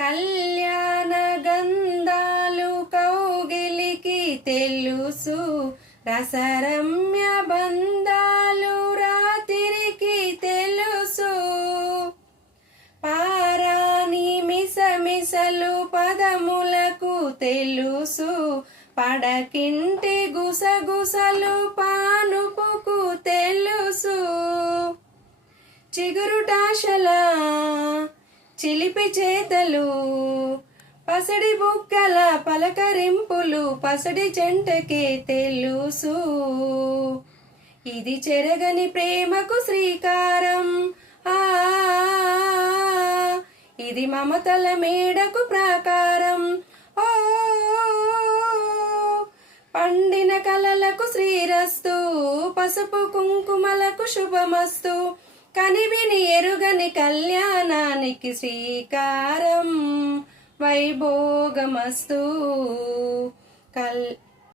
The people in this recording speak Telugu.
కళ్యాణ గంధాలు కౌగిలికి తెలుసు, రసరమ్య బంధాలు రాత్రికి తెలుసు. పారాని మిసమిసలు పదములకు తెలుసు, పడకింటి గుసగుసలు పానుపుకు తెలుసు. చిగురుటాశల చిలిపి చేతలు, పసిడి బుగ్గల పలకరింపులు పసిడి చెంటకే తెలుసు. ఇది చెరగని ప్రేమకు శ్రీకారం, ఇది మమతల మేడకు ప్రాకారం. ఓ పండిన కలలకు శ్రీరస్తు, పసుపు కుంకుమలకు శుభమస్తు. కనివిని ఎరుగని కళ్యాణానికి శ్రీకారం, వైభోగమస్తు.